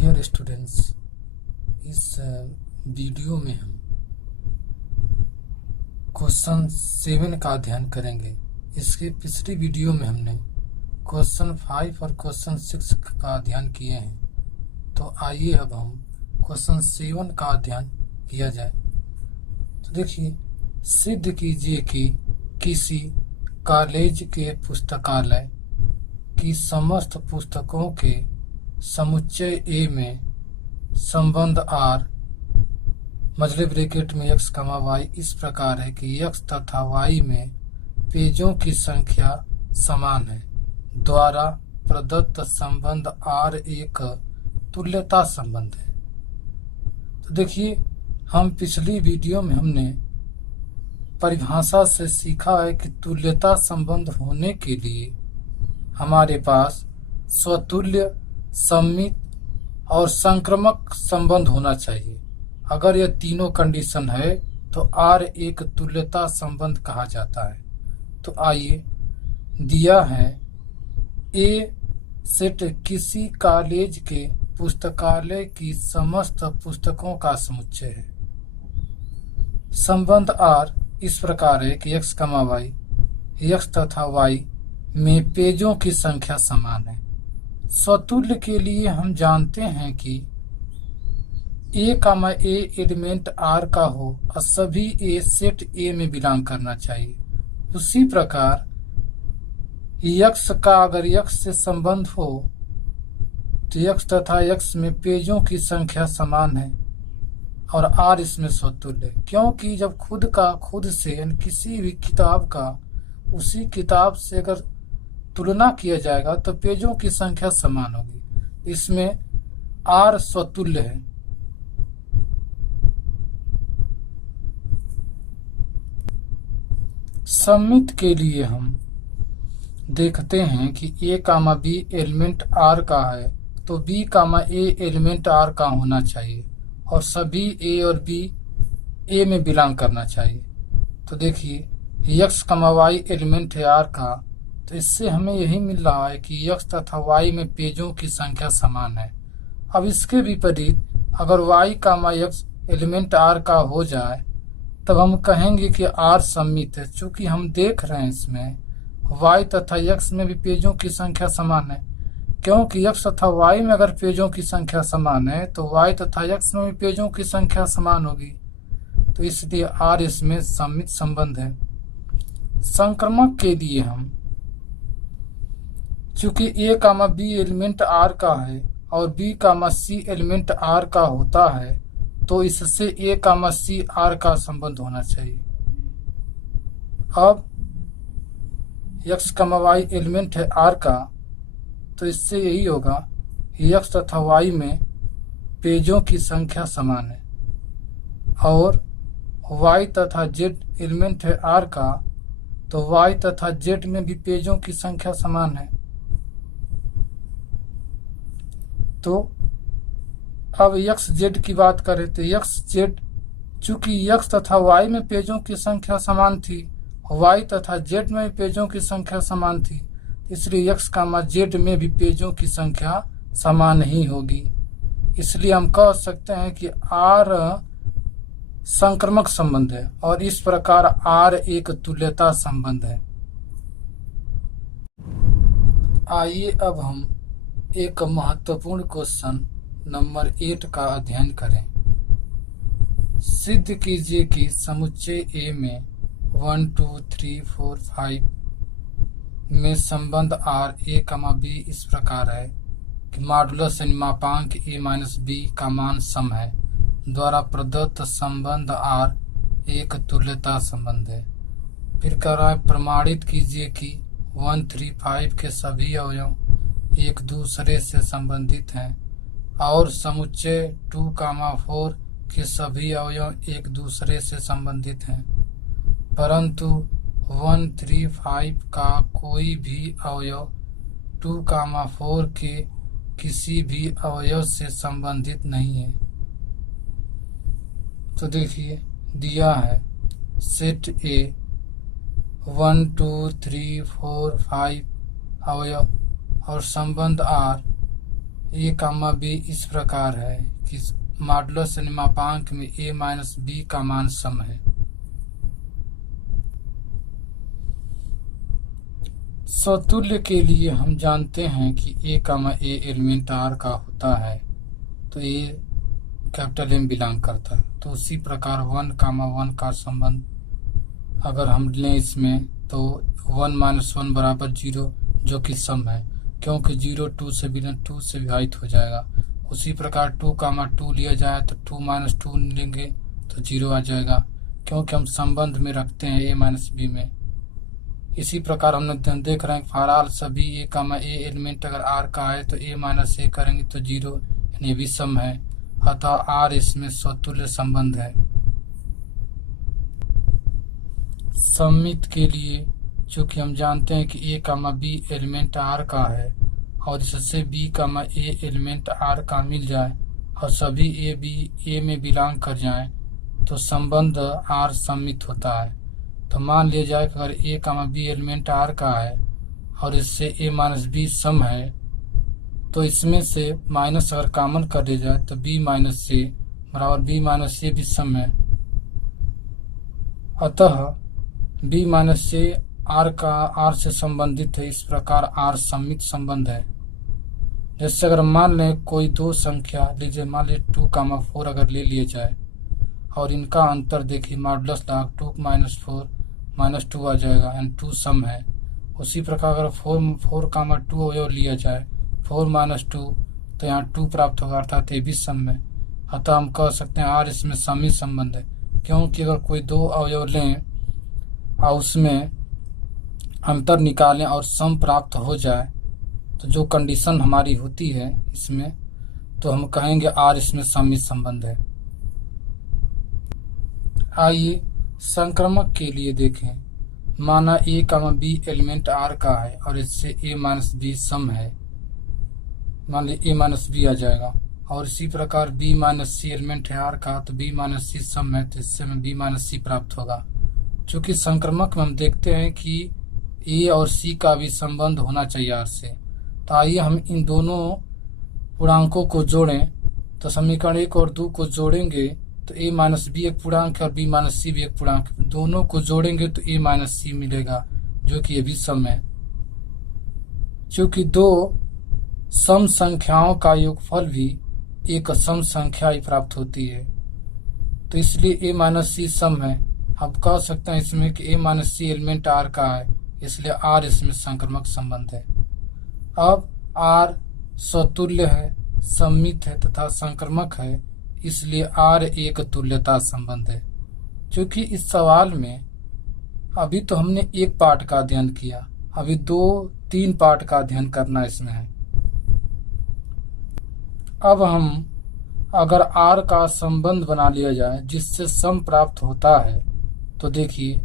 Dear students, इस video में हम क्वेश्चन 7 का अध्ययन करेंगे। इसके पिछली वीडियो में हमने क्वेश्चन 5 और क्वेश्चन 6 का अध्ययन किए हैं। तो आइए अब हम क्वेश्चन 7 का अध्ययन किया जाए। तो देखिए, सिद्ध कीजिए कि किसी कॉलेज के पुस्तकालय की समस्त पुस्तकों के समुच्चय ए में संबंध आर मजले ब्रैकेट में x, y इस प्रकार है कि x तथा y में पेजों की संख्या समान है द्वारा प्रदत्त संबंध आर एक तुल्यता संबंध है। तो देखिए, हम पिछली वीडियो में हमने परिभाषा से सीखा है कि तुल्यता संबंध होने के लिए हमारे पास स्वतुल्य, सममित और संक्रामक संबंध होना चाहिए। अगर यह तीनों कंडीशन है तो आर एक तुल्यता संबंध कहा जाता है। तो आइए, दिया है ए सेट किसी कॉलेज के पुस्तकालय की समस्त पुस्तकों का समुच्चय है। संबंध आर इस प्रकार है कि x, y, x तथा y में पेजों की संख्या समान है। स्वतुल्य के लिए हम जानते हैं कि ए एलिमेंट आर का हो और सभी ए सेट ए में बिलोंग करना चाहिए। उसी प्रकार यक्स का अगर यक्स से संबंध हो तो यक्स तथा यक्स में पेजों की संख्या समान है और आर इसमें स्वतुल्य है, क्योंकि जब खुद का खुद से यानी किसी भी किताब का उसी किताब से अगर तुलना किया जाएगा तो पेजों की संख्या समान होगी। इसमें आर स्वतुल्य है। सममित के लिए हम देखते हैं कि a, b एलिमेंट r का है तो b, a एलिमेंट r का होना चाहिए और सभी a और b a में बिलोंग करना चाहिए। तो देखिए, x, y एलिमेंट है r का, तो इससे हमें यही मिल रहा है कि x तथा y में पेजों की संख्या समान है। अब इसके विपरीत अगर y, x एलिमेंट r का हो जाए तब हम कहेंगे कि r सममित है। चूंकि हम देख रहे हैं इसमें y तथा x में भी पेजों की संख्या समान है, क्योंकि x तथा y में अगर पेजों की संख्या समान है तो y तथा x में भी पेजों की संख्या समान होगी। तो इसलिए r इसमें सममित संबंध है। संक्रामक के लिए हम चूंकि a, b एलिमेंट r का है और b, c एलिमेंट r का होता है तो इससे a, c r का संबंध होना चाहिए। अब x, y एलिमेंट है r का, तो इससे यही होगा कि x तथा y में पेजों की संख्या समान है और y तथा z एलिमेंट है r का, तो y तथा z में भी पेजों की संख्या समान है। तो अब x, z की बात करें तो x, z चूंकि x तथा y में पेजों की संख्या समान थी, y तथा z में भी पेजों की संख्या समान थी, इसलिए x, z में भी पेजों की संख्या समान ही होगी। इसलिए हम कह सकते हैं कि r संक्रामक संबंध है और इस प्रकार r एक तुल्यता संबंध है। आइए अब हम एक महत्वपूर्ण क्वेश्चन नंबर 8 का अध्ययन करें। सिद्ध कीजिए कि समुच्चय ए में 1, 2, 3, 4, 5 में संबंध आर ए, बी इस प्रकार है कि मॉडुलस यानी मापांक ए माइनस बी का मान सम है द्वारा प्रदत्त संबंध आर एक तुल्यता संबंध है। फिर कह रहा है प्रमाणित कीजिए कि 1, 3, 5 के सभी अवयव एक दूसरे से संबंधित हैं और समुच्चय 2, 4 के सभी अवयव एक दूसरे से संबंधित हैं, परंतु 1, 3, 5 का कोई भी अवयव 2, 4 के किसी भी अवयव से संबंधित नहीं है। तो देखिए, दिया है सेट ए 1, 2, 3, 4, 5 अवयव और संबंध आर ए कामा बी इस प्रकार है कि मॉडुलस यानी मापांक में ए माइनस बी का मान सम है। समतुल्य के लिए हम जानते हैं कि A comma A element R का होता है, तो ए कैपिटल एम बिलोंग करता है। तो उसी प्रकार 1 कामा 1 का संबंध अगर हम लें इसमें, तो 1 माइनस 1 बराबर 0 जो कि सम है, क्योंकि 0 2 से विभाजित हो जाएगा। उसी प्रकार 2 कामा 2 लिया जाए तो 2 माइनस 2 लेंगे तो 0 आ जाएगा, क्योंकि हम संबंध में रखते हैं ए माइनस बी में। इसी प्रकार हमने देख रहे हैं फॉर सभी ए कामा ए एलिमेंट अगर आर का है तो ए माइनस ए करेंगे तो 0, यानी भी सम है। अतः आर इसमें स्वतुल्य संबंध है। सममित के लिए चूंकि हम जानते हैं कि A comma B element R का है और इससे B comma A element R का मिल जाए और सभी ए बी ए में बिलोंग कर जाए तो संबंध आर सममित होता है। तो मान लिया जाए कि अगर ए कामा बी एलिमेंट आर का है और इससे ए माइनस बी सम है, तो इसमें से माइनस अगर कॉमन कर दिया जाए तो बी माइनस सी बराबर बी माइनस सी भी सम है। अतः बी माइनस सी आर से संबंधित है। इस प्रकार आर सममित संबंध है। जैसे अगर मान लें कोई दो संख्या लीजिए, मान लीजिए 2 कामा 4 अगर ले लिया जाए और इनका अंतर देखिए मॉडुलस लगा 2 माइनस 4 माइनस 2 आ जाएगा एंड 2 सम है। उसी प्रकार अगर 4 कामा 2 अवयव लिया जाए 4 माइनस 2 तो यहाँ 2 प्राप्त होगा, अर्थात ये भी सम है। अतः हम कह सकते हैं आर इसमें सममित संबंध है, क्योंकि अगर कोई दो अवयव लें और उसमें अंतर निकालें और सम प्राप्त हो जाए तो जो कंडीशन हमारी होती है इसमें, तो हम कहेंगे आर इसमें सममित संबंध है। आइए संक्रमक के लिए देखें। माना ए कामा बी एलिमेंट आर का है और इससे ए माइनस बी सम है, मान लीजिए ए माइनस बी आ जाएगा। और इसी प्रकार बी माइनस सी एलिमेंट है आर का, तो बी माइनस सी सम है, तो इससे हमें बी माइनस सी प्राप्त होगा। चूंकि संक्रमक में हम देखते हैं कि ए और सी का भी संबंध होना चाहिए आर से, तो आइए हम इन दोनों पूर्णांकों को जोड़ें। तो समीकरण 1 और 2 को जोड़ेंगे तो ए माइनस बी एक पूर्णांक है और बी माइनस सी भी एक पूर्णांक है। दोनों को जोड़ेंगे तो ए माइनस सी मिलेगा, जो कि ये भी सम है। चूंकि दो सम संख्याओं का योगफल भी एक सम संख्या ही प्राप्त होती है, तो इसलिए ए माइनस सी सम है। अब कह सकते हैं इसमें कि ए माइनस सी एलिमेंट आर का है, इसलिए आर इसमें संक्रमक संबंध है। अब आर स्वतुल्य है, सममित है तथा संक्रमक है, इसलिए आर एक तुल्यता संबंध है। क्योंकि इस सवाल में अभी तो हमने एक पार्ट का अध्ययन किया, अभी 2-3 पार्ट का अध्ययन करना इसमें है। अब हम अगर आर का संबंध बना लिया जाए जिससे सम प्राप्त होता है, तो देखिए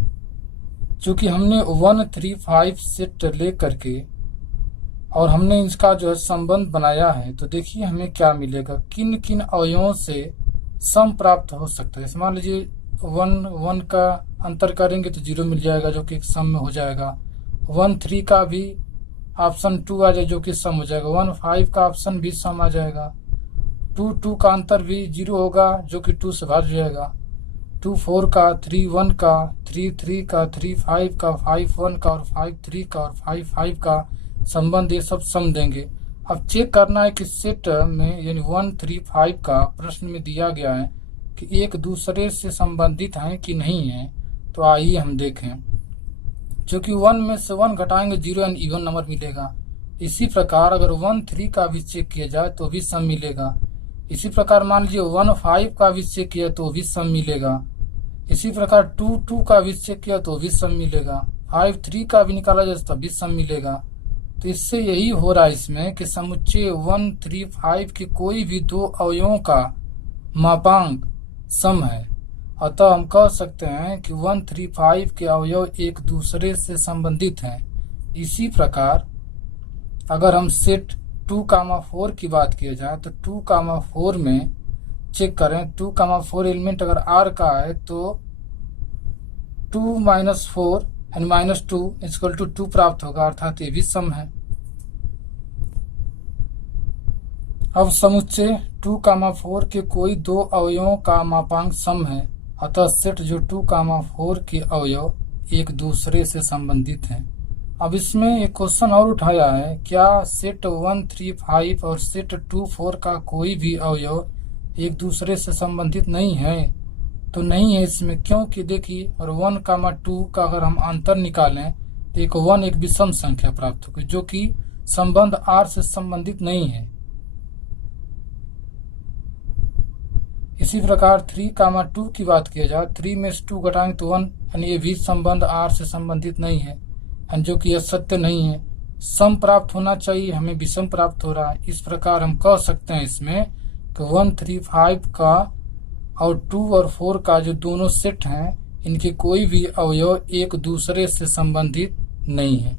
चूंकि हमने 1, 3, 5 सेट ले करके और हमने इसका जो है संबंध बनाया है, तो देखिए हमें क्या मिलेगा, किन किन अवयवों से सम प्राप्त हो सकता है। मान लीजिए 1 का अंतर करेंगे तो 0 मिल जाएगा, जो कि सम में हो जाएगा। 1, 3 का भी ऑप्शन 2 आ जाए, जो कि सम हो जाएगा। 1, 5 का ऑप्शन भी सम आ जाएगा। 2, 2 का अंतर भी 0 होगा, जो कि 2 से भाग जाएगा। 2, 4 का, 3, 1 का, 3, 3 का, 3, 5 का, 5, 1 का और 5, 3 का और 5, 5 का संबंध, ये सब सम देंगे। अब चेक करना है कि सेट में यानी 1, 3, 5 का प्रश्न में दिया गया है कि एक दूसरे से संबंधित हैं कि नहीं है। तो आइए हम देखें। क्योंकि 1 में से 1 घटाएंगे 0 यानी इवन नंबर मिलेगा। इसी प्रकार अगर 1, 3 का भी चेक किया जाए तो भी सम मिलेगा। इसी प्रकार मान लीजिए 1, 5 का भी चेक किया तो भी सम मिलेगा। इसी प्रकार 2, 2 का भी चेक किया तो भी सम मिलेगा। 5, 3 का भी निकाला जाए तो भी सम मिलेगा। तो इससे यही हो रहा है इसमें कि समुच्चय 1, 3, 5 के कोई भी दो अवयवों का मापांक सम है। अतः हम कह सकते हैं कि 1, 3, 5 के अवयव एक दूसरे से संबंधित हैं। इसी प्रकार अगर हम सेट 2, 4 की बात किया जाए तो 2, 4 में चेक करें, 2, 4 एलिमेंट अगर आर का है तो 2 माइनस 4 यानी -2 = 2 प्राप्त होगा, अर्थात ये भी सम है। अब समुच्चय 2, 4 के कोई दो अवयवों का मापांक सम है, अतः सेट जो 2, 4 के अवयव एक दूसरे से संबंधित हैं। अब इसमें एक क्वेश्चन और उठाया है, क्या सेट 1, 3, 5 और सेट 2, 4 का कोई भी अवयव एक दूसरे से संबंधित नहीं है? तो नहीं है इसमें, क्योंकि देखिए और 1, 2 का अगर हम अंतर निकालें तो एक 1 एक विषम संख्या प्राप्त होगी जो कि संबंध R से संबंधित नहीं है। इसी प्रकार 3, 2 की बात किया जाए, 3 में से 2 घटाएंगे तो 1, यानी ये भी संबंध R से संबंधित नहीं है, यानी जो कि असत्य नहीं है। सम प्राप्त होना चाहिए, हमें विषम प्राप्त हो रहा है। इस प्रकार हम कह सकते हैं इसमें कि 1, 3, 5 का और 2 और 4 का जो दोनों सेट हैं, इनके कोई भी अवयव एक दूसरे से संबंधित नहीं है।